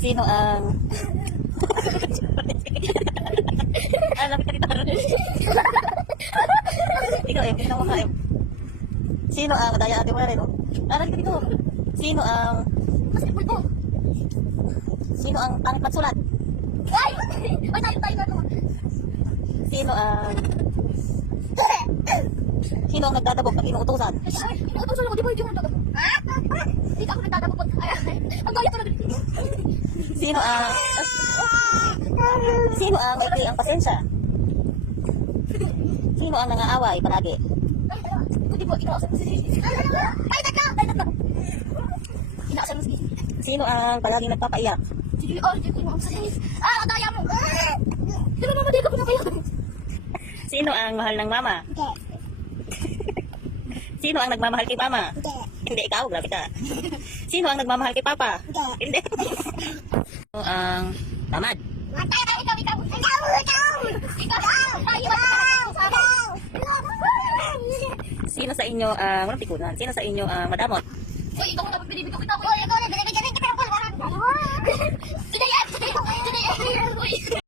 Sino ang... lapit ka dito. Ikaw eh, ikaw mukha eh. Sino ang... Daya ate mo na rin, oh. Lapit ka dito. Sino ang... Sino ang pangit magsulat? Ay! Ay, tayo na naman. Sino ang... Sino ang nagdadabog pag inuutusan? Inuutosan ako, di mo yung nagdadabog. Hindi ako nagdadabog. Ang gaya talaga. Sino ang... Sino ang maikli ang pasensya? Sino ang nangaaway palagi? Hindi po, inaasar mo si Ay, tatlo! Inaasar mo si Sino ang palaging nagpapaiyak? Sige, hindi ko mo sa ang daya mo! Di ba mama, di ka pinapaiyak? Sino ang mahal ng mama? Sino ang nagmamahal kay mama? Hindi, ikaw, grabe ka. Sino ang nagmamahal kay papa? Hindi. Sino ang tamad? Sino sa inyo ang walang pikunan? Sino sa inyo ang madamot? Uy, ikaw na pinibig ko kita. Uy, ikaw na binibigyan kita. Uy,